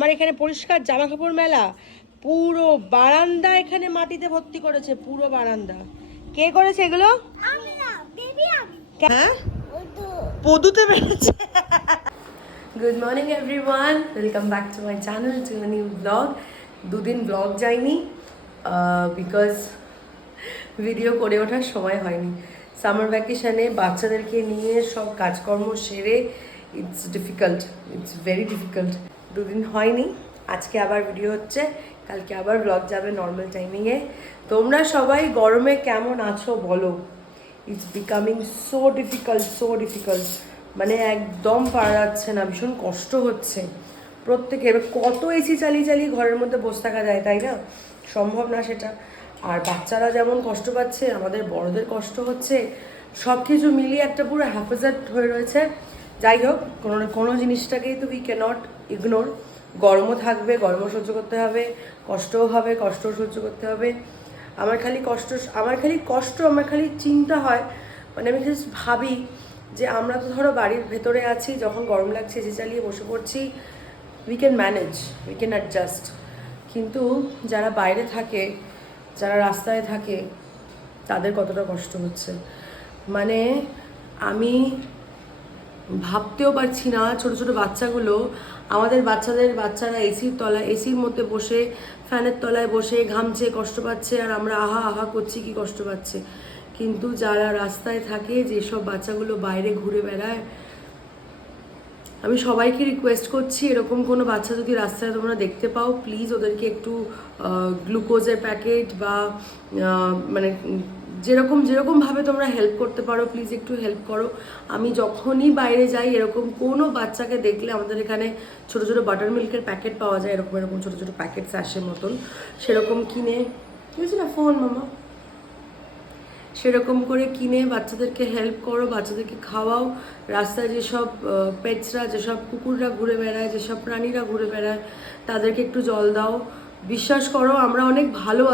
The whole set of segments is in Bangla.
আমার এখানে পরিষ্কার জামা কাপড় মেলা, পুরো বারান্দা এখানে মাটিতে ভর্তি করেছে, পুরো বারান্দা। কে করেছে এগুলো? হ্যাঁ, পদুতে বেড়েছে। Good morning everyone, welcome back to my channel, to a new blog. দুদিন ব্লগ যায়নি বিকজ ভিডিও করে ওঠার সময় হয়নি। সামার ভ্যাকেশনে বাচ্চাদেরকে নিয়ে সব কাজকর্ম সেরে it's difficult, it's very difficult. দুদিন হয়নি, আজকে আবার ভিডিও হচ্ছে, কালকে আবার ব্লগ যাবে নর্মাল টাইমিংয়ে। তোমরা সবাই গরমে কেমন আছো বলো? It's becoming so difficult, so difficult, মানে একদম পারা যাচ্ছে না, ভীষণ কষ্ট হচ্ছে প্রত্যেকের। কত এসি চালিয়ে চালিয়ে ঘরের মধ্যে বসে থাকা যায়, তাই না? সম্ভব না সেটা। আর বাচ্চারা যেমন কষ্ট পাচ্ছে, আমাদের বড়দের কষ্ট হচ্ছে, সব কিছু মিলিয়ে একটা পুরো হ্যাফাজার্ড হয়ে রয়েছে। যাই হোক, কোনো জিনিসটাকেই তো উই ক্যানট ইগনোর। গরমও থাকবে, গরমও সহ্য করতে হবে, কষ্টও হবে, কষ্টও সহ্য করতে হবে। আমার খালি চিন্তা হয়, মানে আমি জাস্ট ভাবি যে আমরা তো ধরো বাড়ির ভেতরে আছি, যখন গরম লাগছে এসি চালিয়ে বসে পড়ছি, we can manage, we can adjust. কিন্তু যারা বাইরে থাকে, যারা রাস্তায় থাকে, তাদের কতটা কষ্ট হচ্ছে মানে আমি ভাবতেও পারছি না। ছোট ছোট বাচ্চাগুলো, আমাদের বাচ্চারা এসির তলায়, এসির মধ্যে বসে, ফ্যানের তলায় বসে ঘামছে, কষ্ট পাচ্ছে, আর আমরা আহা আহা করছি কি কষ্ট পাচ্ছে। কিন্তু যারা রাস্তায় থাকে, যেসব বাচ্চাগুলো বাইরে ঘুরে বেড়ায়, আমি সবাইকে রিকোয়েস্ট করছি, এরকম কোনো বাচ্চা যদি রাস্তায় তোমরা দেখতে পাও, প্লিজ ওদেরকে একটু গ্লুকোজের প্যাকেট বা মানে যেরকমভাবে তোমরা হেল্প করতে পারো, প্লিজ একটু হেল্প করো। আমি যখনই বাইরে যাই, এরকম কোনো বাচ্চাকে দেখলে, আমাদের এখানে ছোটো ছোটো বাটার মিল্কের প্যাকেট পাওয়া যায়, এরকম ছোটো ছোটো প্যাকেট স্যাশের মতন, সেরকম কিনে, কি হয়েছে না ফোন মামা, সেরকম করে কিনে বাচ্চাদেরকে হেল্প করো, বাচ্চাদেরকে খাওয়াও। রাস্তায় যেসব পেটসরা, যেসব কুকুররা ঘুরে বেড়ায়, যেসব প্রাণীরা ঘুরে বেড়ায়, তাদেরকে একটু জল দাও। বিশ্বাস করো, আমরা অনেক ভালো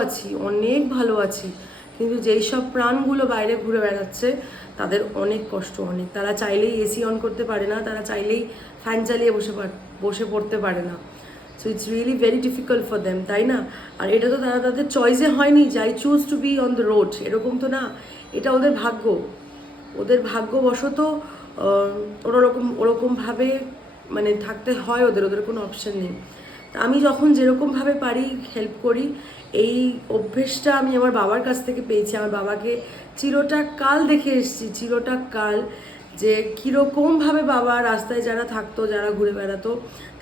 আছি, কিন্তু যেই সব প্রাণগুলো বাইরে ঘুরে বেড়াচ্ছে, তাদের অনেক কষ্ট, অনেক। তারা চাইলেই এসি অন করতে পারে না, তারা চাইলেই ফ্যান চালিয়ে বসে পড়তে পারে না। So it's really very difficult for them, তাই না? আর এটা তো তাদের চয়েসে হয়নি যে I choose to be on the road, এরকম তো না। এটা ওদের ভাগ্যবশত ওরকমভাবে মানে থাকতে হয়, ওদের কোনো অপশন নেই। তা আমি যখন যেরকমভাবে পারি হেল্প করি। এই অভ্যেসটা আমি আমার বাবার কাছ থেকে পেয়েছি। আমার বাবাকে চিরটা কাল দেখে এসেছি, চিরটা কাল, যে কীরকমভাবে বাবা রাস্তায় যারা থাকতো, যারা ঘুরে বেড়াতো,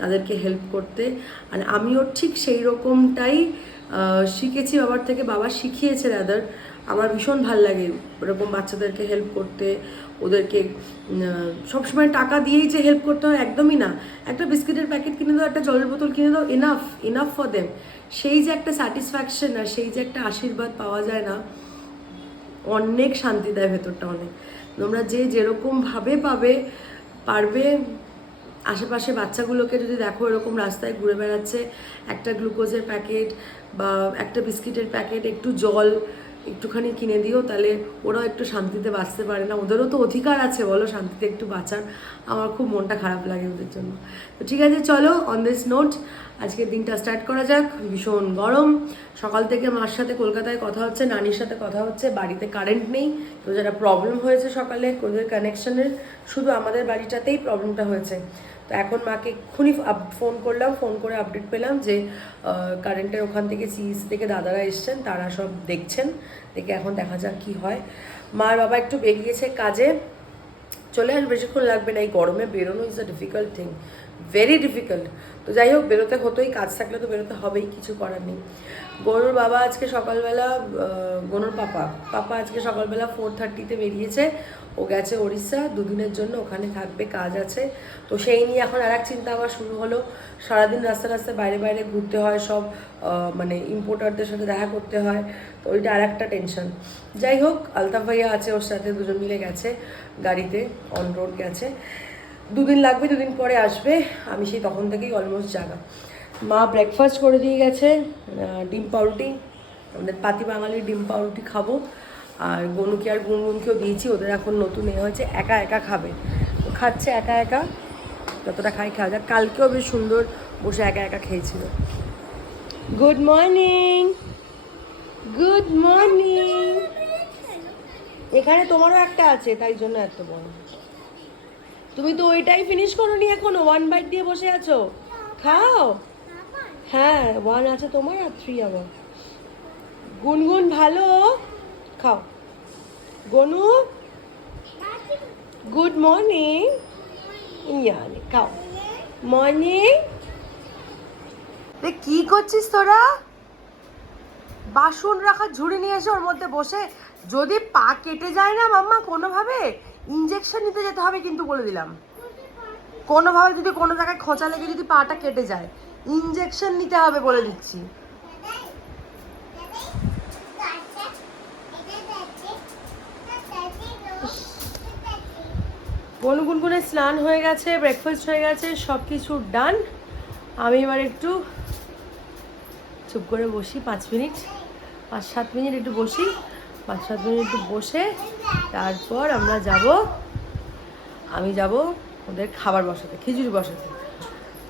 তাদেরকে হেল্প করতে। আর আমিও ঠিক সেই রকমটাই শিখেছি বাবার থেকে। বাবা শিখিয়েছে রাদার। আমার ভীষণ ভাল লাগে ওরকম বাচ্চাদেরকে হেল্প করতে। ওদেরকে সবসময় টাকা দিয়েই যে হেল্প করতে হয়, একদমই না। একটা বিস্কিটের প্যাকেট কিনে দাও, একটা জলের বোতল কিনে দাও, এনাফ ফর দেম। সেই যে একটা স্যাটিসফ্যাকশন, আর সেই যে একটা আশীর্বাদ পাওয়া যায় না, অনেক শান্তি দেয় ভেতরটা, অনেক। তোমরা যেরকমভাবে পারবে, আশেপাশে বাচ্চাগুলোকে যদি দেখো এরকম রাস্তায় ঘুরে বেড়াচ্ছে, একটা গ্লুকোজের প্যাকেট বা একটা বিস্কিটের প্যাকেট, একটু জল একটুখানি কিনে দিও, তাহলে ওরাও একটু শান্তিতে বাঁচতে পারে না? ওদেরও তো অধিকার আছে বলো শান্তিতে একটু বাঁচার। আমার খুব মনটা খারাপ লাগে ওদের জন্য। তো ঠিক আছে, চলো অন দিস নোট আজকের দিনটা স্টার্ট করা যাক। ভীষণ গরম, সকাল থেকে মার সাথে কলকাতায় কথা হচ্ছে, নানির সাথে কথা হচ্ছে, বাড়িতে কারেন্ট নেই। তো যারা প্রবলেম হয়েছে সকালে ওদের কানেকশনের, শুধু আমাদের বাড়িটাতেই প্রবলেমটা হয়েছে। তো এখন মাকে এক্ষুনি ফোন করলাম, ফোন করে আপডেট পেলাম যে কারেন্টের ওখান থেকে সিইসি থেকে দাদারা এসছেন, তারা সব দেখছেন, দেখে এখন দেখা যাক কী হয়। মার বাবা একটু বেরিয়েছে কাজে, চলে আসবে, বেশিক্ষণ লাগবে না। এই গরমে বেরোনো is a difficult thing, very difficult. তো যাই হোক, বেরোতে হতোই, কাজ থাকলে তো বেরোতে হবেই, কিছু করার নেই। গনুর বাবা আজকে সকালবেলা, গনুর পাপা আজকে সকালবেলা 4:30-তে বেরিয়েছে। ও গেছে ওড়িশা দুদিনের জন্য, ওখানে থাকবে, কাজ আছে। তো সেই নিয়ে এখন আর এক চিন্তা আবার শুরু হলো। সারাদিন রাস্তায় বাইরে ঘুরতে হয়, সব মানে ইম্পোর্টারদের সাথে দেখা করতে হয়, তো ওইটা আর একটা টেনশন। যাই হোক, আলতাফ ভাইয়া আছে ওর সাথে, দুজন মিলে গেছে গাড়িতে, অন রোড গেছে। দুদিন লাগবে, দুদিন পরে আসবে। আমি সেই তখন থেকেই অলমোস্ট জাগা। মা ব্রেকফাস্ট করে দিয়ে গেছে, ডিম পাউরুটি, আমাদের পাতি বাঙালির ডিম পাউরুটি খাবো। আর গনুকে আর গুনগুনকেও দিয়েছি, ওদের এখন নতুন হয়েছে, একা খাবে, তো খাচ্ছে একা, যতটা খাওয়া যাক। কালকেও বেশ সুন্দর বসে একা একা খেয়েছিল। Good morning, good morning. এখানে তোমারও একটা আছে, তাই জন্য এত বড়। তুমি তো ওইটাই ফিনিশ করোনি এখনো, 1 বাইট দিয়ে বসে আছো। খাও। হ্যাঁ 1 আছে তোমার আর 3 আমার। গুনগুন ভালো, খাও। গনু গুড মর্নিং, ইয়ানি খাও। মর্নিং। কি করছিস তোরা? বাসন রাখা ঝুড়ি নিয়ে এসে ওর মধ্যে বসে, যদি পা কেটে যায় না মাম্মা কোনোভাবে ইঞ্জেকশন নিতে যেতে হবে কিন্তু, বলে দিলাম। কোনোভাবে যদি কোনো জায়গায় খোঁচা লেগে যদি পাটা কেটে যায়, ইঞ্জেকশন নিতে হবে বলে দিচ্ছি। গুনগুনের স্নান হয়ে গেছে, ব্রেকফাস্ট হয়ে গেছে, সব কিছু ডান। আমি এবার একটু চুপ করে বসি 5 মিনিট, 5-7 মিনিট একটু বসি, 5-7 মিনিট একটু বসে তারপর আমি যাব ওদের খাবার বসাতে, খিচুড়ি বসাতে।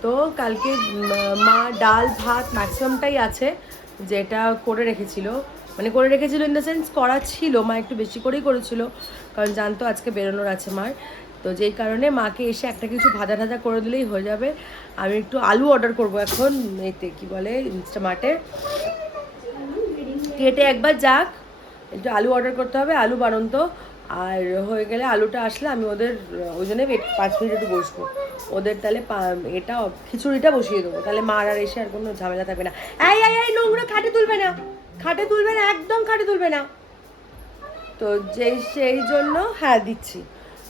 তো কালকে মা ডাল ভাত ম্যাক্সিমামটাই আছে, যেটা করে রেখেছিল, মানে করে রেখেছিল ইন দ্য সেন্স করা ছিল, মা একটু বেশি করেই করেছিল, কারণ জানতো আজকে বেরোনোর আছে মার। তো যেই কারণে মাকে এসে একটা কিছু ভাজা ঠাজা করে দিলেই হয়ে যাবে। আমি একটু আলু অর্ডার করব এখন, এতে কী বলে ইনস্টামার্টে, কেটে একবার যাক, একটু আলু অর্ডার করতে হবে, আলু বাড়ন্ত। আর হয়ে গেলে আলুটা আসলে আমি ওদের ওই জন্যে 5 মিনিট একটু বসবো ওদের, তাহলে এটা খিচুড়িটা বসিয়ে দেবো, তাহলে মার আর এসে আর কোনো ঝামেলা থাকবে না। এই নোংরা খাটে তুলবে না, খাটে তুলবে না, একদম খাটে তুলবে না। তো সেই জন্য হ্যাঁ দিচ্ছি,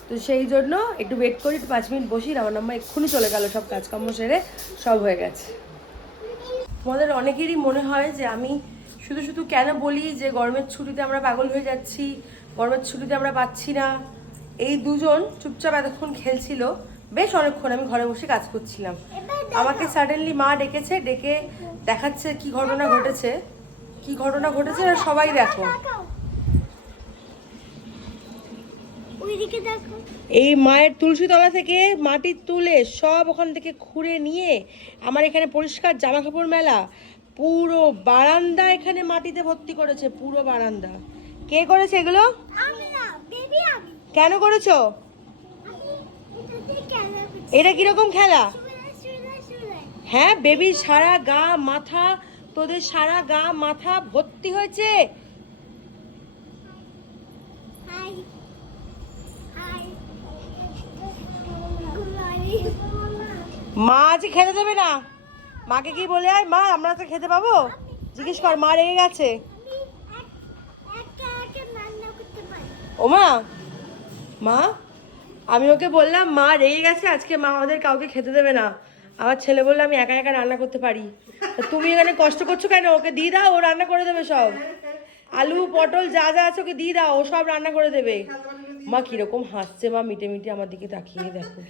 তো সেই জন্য একটু ওয়েট করি, একটু 5 মিনিট বসি। আমার নাম্বার এক্ষুনি চলে গেল, সব কাজকর্ম সেরে সব হয়ে গেছে। তোমাদের অনেকেরই মনে হয় যে আমি শুধু শুধু কেন বলি যে গরমের ছুটিতে আমরা পাগল হয়ে যাচ্ছি, গরমের ছুটিতে আমরা পাচ্ছি না। এই দুজন চুপচাপ এতক্ষণ খেলছিল বেশ অনেকক্ষণ, আমি ঘরে বসে কাজ করছিলাম। আমাকে সাডেনলি মা ডেকেছে, ডেকে দেখাচ্ছে কি ঘটনা ঘটেছে, কি ঘটনা ঘটেছে সবাই দেখো। এই মায়ের তুলসী তলা থেকে মাটি তুলে সব ওখান থেকে খুঁড়ে নিয়ে আমার এখানে পরিষ্কার জামা কাপড় মেলা, পুরো বারান্দা এখানে মাটিতে ভর্তি করেছে, পুরো বারান্দা। কে করেছে এগুলো? কেন করেছো? এটা কিরকম খেলা? হ্যাঁ বেবি সারা গা মাথা, তোদের সারা গা মাথা ভর্তি হয়েছে। মা আজকে খেতে দেবে না, মাকে কি বলে আয়, মা আমরা তো খেতে পাবো, জিজ্ঞেস কর, মা রেগে গেছে। ও মা আমি ওকে বললাম মা রেগে গেছে আজকে, মা আমাদের কাউকে খেতে দেবে না। আমার ছেলে বললো আমি একা একা রান্না করতে পারি। তুমি এখানে কষ্ট করছো কেন? ওকে দিয়ে দাও, ও রান্না করে দেবে সব, আলু পটল যা যা আছে ওকে দিয়ে দাও, ও সব রান্না করে দেবে। মা কিরকম হাসছে মা, মিটে মিটে আমার দিকে তাকিয়ে, দেখো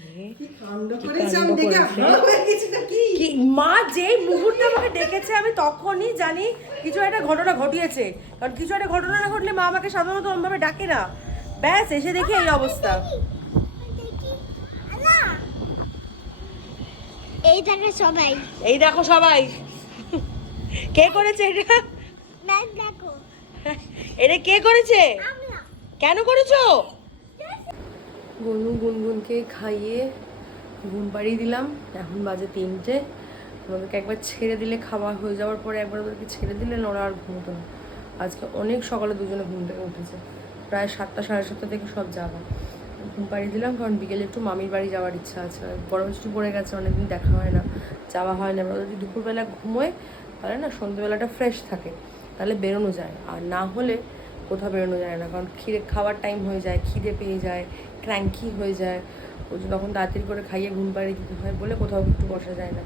কি মা যেই মুহূর্তে আমাকে ডেকেছে আমি তখনই জানি কিছু একটা ঘটনা ঘটিয়েছে, কারণ কিছু একটা ঘটনা না ঘটলে মা আমাকে সাধারণত ওরমভাবে ডাকে না। ব্যাস এসে দেখি এই অবস্থা। এই দেখো সবাই কে করেছে এটা, এটা কে করেছে, কেন করেছো? গুনগুনকে খাইয়ে ঘুম পাড়িয়ে দিলাম, এখন বাজে 3টে। ওদেরকে একবার ছেড়ে দিলে, খাওয়া হয়ে যাওয়ার পরে একবার ওদেরকে ছেড়ে দিলে ওরা আর ঘুমতো না। আজকে অনেক সকালে দুজনে ঘুম থেকে উঠেছে, প্রায় 7টা 7:30 থেকে সব যাওয়া। ঘুম পাড়িয়ে দিলাম, কারণ বিকেলে একটু মামির বাড়ি যাওয়ার ইচ্ছা আছে, গরম ছুটি পড়ে গেছে, অনেকদিন দেখা হয় না, যাওয়া হয় না। এবার যদি দুপুরবেলা ঘুমোয় তাহলে না সন্ধ্যেবেলাটা ফ্রেশ থাকে, তাহলে বেরোনো যায়, আর না হলে কোথাও বেরোনো যায় না, কারণ খাওয়ার টাইম হয়ে যায়, খিদে পেয়ে যায়, ক্র্যাঙ্কি হয়ে যায়, ওই জন্য তখন তাড়াতাড়ি করে খাইয়ে ঘুম পাড়িয়ে দিতে হয় বলে কোথাও একটু বসা যায় না।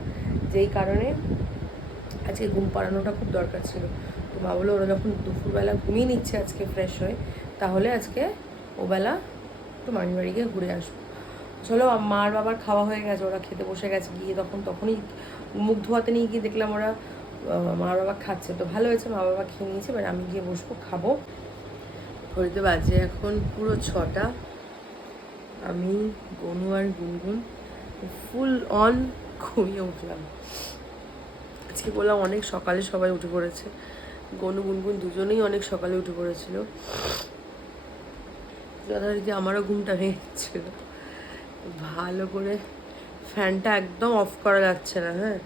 যেই কারণে আজকে ঘুম পাড়ানোটা খুব দরকার ছিল। তো মা বলে ওরা যখন দুপুরবেলা ঘুমিয়ে নিচ্ছে আজকে ফ্রেশ হয়ে, তাহলে আজকে ওবেলা একটু মামির বাড়ি গিয়ে ঘুরে আসবো। চলো, মার বাবার খাওয়া হয়ে গেছে, ওরা খেতে বসে গেছে, গিয়ে তখনই মুখ ধোয়াতে নিয়ে গিয়ে দেখলাম ওরা মা বাবা খাচ্ছে। তো ভালো হয়েছে, মা বাবা খেয়ে নিয়েছে, এবার আমি গিয়ে বসবো, খাবো। ঘড়িতে বাজে এখন পুরো 6টা। আমি গনু আর গুনগুন ফুল অন ঘুমিয়ে উঠলাম। আজকে বললাম অনেক সকালে সবাই উঠে পড়েছে, গনু গুনগুন দুজনেই অনেক সকালে উঠে পড়েছিল। যথারীতি আমারও ঘুমটা ভেঙেছিল। ভালো করে ফ্যানটা একদম অফ করা যাচ্ছে না। হ্যাঁ,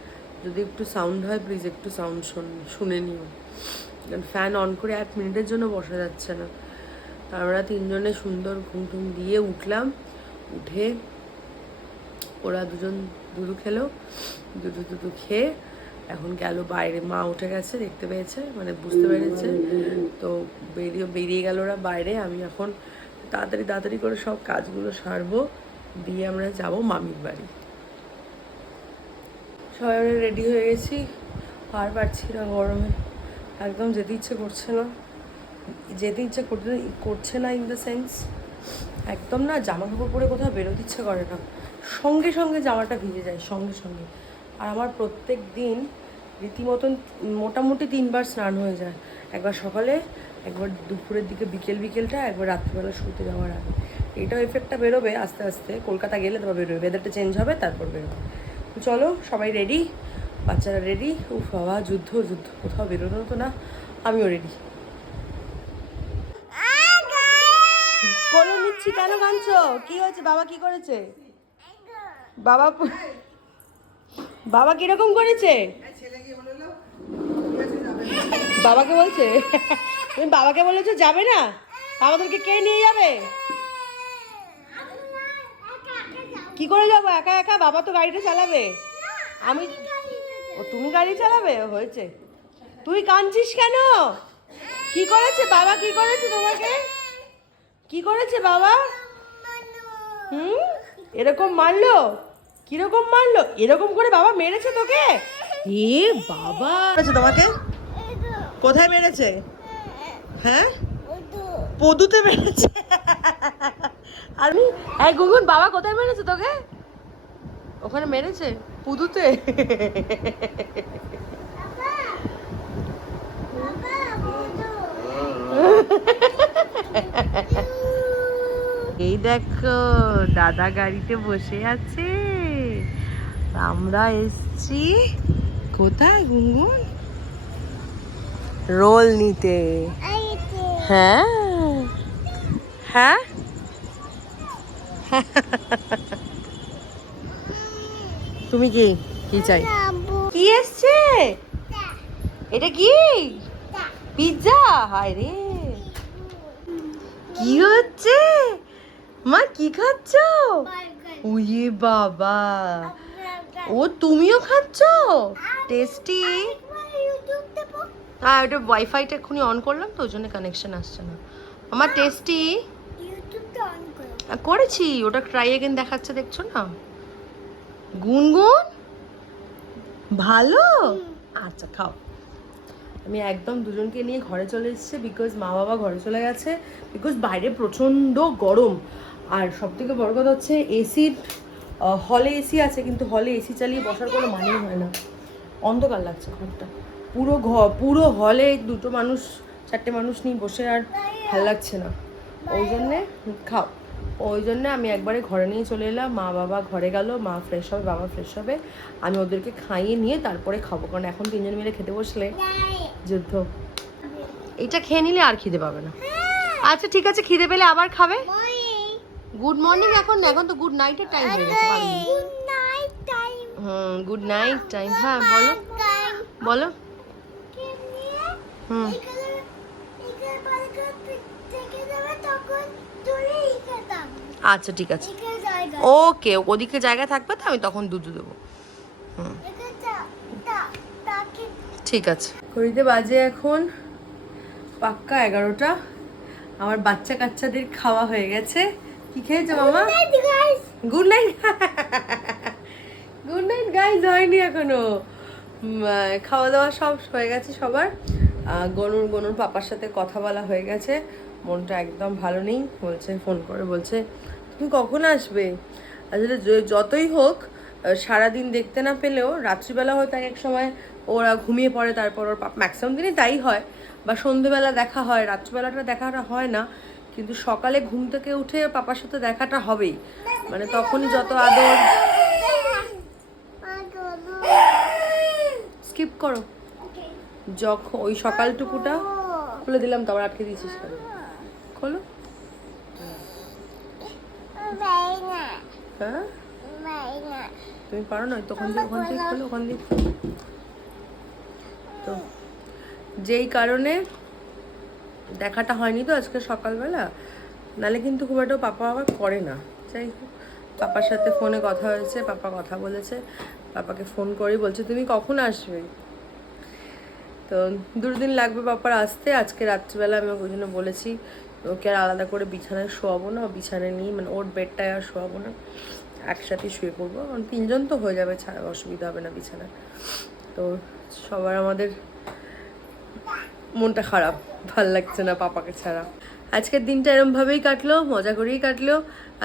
যদি একটু সাউন্ড হয় প্লিজ একটু সাউন্ড শুনে নিও, কারণ ফ্যান অন করে 1 মিনিটের জন্য বসা যাচ্ছে না। আমরা তিনজনে সুন্দর ঘুম টুম দিয়ে উঠলাম। উঠে ওরা দুজন দুধু খেলো, দুধু খেয়ে এখন গেল বাইরে। মা উঠে গেছে, দেখতে পেয়েছে, মানে বুঝতে পেরেছে, তো বেরিয়ে গেল ওরা বাইরে। আমি এখন তাড়াতাড়ি করে সব কাজগুলো সারবো, দিয়ে আমরা যাব মামির বাড়ি। সবাই আমরা রেডি হয়ে গেছি। আর পারছি না গরমে, একদম যেতে ইচ্ছে করছে না। করছে না ইন দ্য সেন্স একদম না, জামা কাপড় পরে কোথাও বেরোতে ইচ্ছে করে না, সঙ্গে সঙ্গে জামাটা ভিজে যায় সঙ্গে সঙ্গে। আর আমার প্রত্যেক দিন রীতিমতন মোটামুটি 3বার স্নান হয়ে যায়, একবার সকালে, একবার দুপুরের দিকে বিকেলটা, একবার রাত্রিবেলা শুতে যাওয়ার আগে। এইটাও এফেক্টটা বেরোবে আস্তে আস্তে, কলকাতা গেলে তারপর বেরোবে, ওয়েদারটা চেঞ্জ হবে তারপর বেরোবে। চলো সবাই রেডি, বাচ্চারা রেডি। উফ বাবা, যুদ্ধ, কোথাও বেরোনো তো না, আমিও রেডি। কোলে নিচ্ছি, কেন কাঁদছো? কি হয়েছে? বাবা কি করেছে? বাবা কিরকম করেছে? বাবাকে বলছে? তুমি বাবাকে বলেছো যাবে না? আমাদেরকে কে নিয়ে যাবে? কি করে যাবো একা একা? বাবা তো গাড়িটা চালাবে। আমি, ও তুমি গাড়ি চালাবে? হয়েছে। তুই কাঁদছিস কেন? কি করেছে বাবা? কি করেছে তোমাকে? কি করেছে বাবা? এরকম মারলো? কিরকম মারলো? এরকম করে বাবা মেরেছে তোকে? এ বাবা, মেরেছে তোমাকে? কোথায় মেরেছে? হ্যাঁ, পদুতে মেরেছে। আমি, এই গুনগুন, বাবা কোথায় মেরেছে তোকে? ওখানে মেরেছে পুদুতে। এই দেখো দাদা গাড়িতে বসে আছে, আমরা এসছি কোথায় গুনগুন? রোল নিতে। হ্যাঁ হ্যাঁ, তুমি কি কি চাই? কি এসছে? এটা কি? পিৎজা? হায় রে, কি হচ্ছে মা? কি খাচ্ছ? উয়ে বাবা, ও তুমিও খাচ্ছ? টেস্টি। হ্যাঁ, ওটা ওয়াইফাইটা এক্ষুনি অন করলাম তো, ওই জন্য কানেকশন আসছে না। আমার টেস্টি করেছি, ওটা ট্রাই এগেন দেখাচ্ছে, দেখছো না? গুনগুন ভালো? আচ্ছা খাও। আমি একদম দুজনকে নিয়ে ঘরে চলে এসেছি, বিকজ মা বাবা ঘরে চলে গেছে, বিকজ বাইরে প্রচণ্ড গরম। আর সব থেকে বড় কথা হচ্ছে এসির, হলে এসি আছে কিন্তু হলে এসি চালিয়ে বসার কোনো মানেই হয় না, অন্ধকার লাগছে ঘরটা। পুরো হলে 2টো মানুষ 4টে মানুষ নিয়ে বসে আর ভালো লাগছে না, ওই জন্যে খাও। ওই জন্য আমি একবারে ঘরে নিয়ে চলে এলাম। মা বাবা ঘরে গেল, মা ফ্রেশ হবে, বাবা ফ্রেশ হবে, আমি ওদেরকে খাইয়ে নিয়ে তারপরে খাবো, কারণ এখন 3জন মিলে খেতে বসলে যুদ্ধ। এটা খেয়ে নিলে আর খিদে পাবে না। আচ্ছা ঠিক আছে, খিদে পেলে আবার খাবে। গুড মর্নিং, এখন তো গুড নাইটের টাইম হয়ে গেছে। Good night time. হ্যাঁ বলো বলো। আচ্ছা ঠিক আছে, ওকে, ওদিকে জায়গা থাকবে তো আমি তখন দুধ দেবো। ঠিক আছে। ঘড়িতে বাজে এখন পাক্কা 11টা। আমার বাচ্চা কাচ্চাদের খাওয়া হয়ে গেছে। কি খেয়েছে মামা? Good night. Good night guys হয়নি এখনো, খাওয়া দাওয়া সব হয়ে গেছে সবার। গনুর পাপার সাথে কথা বলা হয়ে গেছে, মনটা একদম ভালো নেই, বলছে, ফোন করে বলছে তুমি কখন আসবে? আসলে যতই হোক সারাদিন দেখতে না পেলেও রাত্রিবেলা হয়তো এক সময় ওরা ঘুমিয়ে পড়ে, তারপর ওর ম্যাক্সিমাম দিনই তাই হয়, বা সন্ধেবেলা দেখা হয়, রাত্রিবেলাটা দেখাটা হয় না, কিন্তু সকালে ঘুম থেকে উঠে পাপার সাথে দেখাটা হবেই, মানে তখনই যত আদর। স্কিপ করো। যখন ওই সকালটুকুটা খুলে দিলাম, তো আবার আটকে দিয়েছিস কেন? খোলো। হ্যাঁ তুমি পারো না, তো ওখান থেকে খোলো, ওখান দিয়ে খোলো। তো যেই কারণে দেখাটা হয়নি তো আজকে সকালবেলা, নালে কিন্তু খুব একটা পাপা আবার করে না। যাই হোক, পাপার সাথে ফোনে কথা হয়েছে, পাপা কথা বলেছে, পাপাকে ফোন করেই বলছে তুমি কখন আসবে। তো দুদিন লাগবে পাপার আসতে। আজকে রাত্রিবেলা আমি ওই জন্য বলেছি ওকে আর আলাদা করে বিছানায় শোয়াবো না, বিছানায় নিয়ে মানে ওর বেডটায় আর শোয়াবো না, একসাথে শুয়ে পড়বো, কারণ 3 জন তো হয়ে যাবে, ছাড়া অসুবিধা হবে না বিছানায়। তো সবার আমাদের মনটা খারাপ, ভাল লাগছে না পাপাকে ছাড়া। আজকের দিনটা এরমভাবেই কাটলো, মজা করেই কাটলো।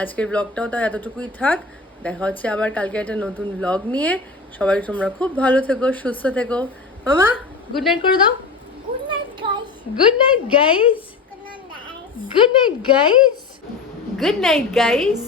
আজকের ব্লগটাও তাও এতটুকুই থাক। দেখা হচ্ছে আবার কালকে একটা নতুন ব্লগ নিয়ে। সবাই তোমরা খুব ভালো থেকো, সুস্থ থেকো। মামা গুড নাইট করে দাও। Good night, guys. Good night guys, Good night, guys. Good night guys, good night guys.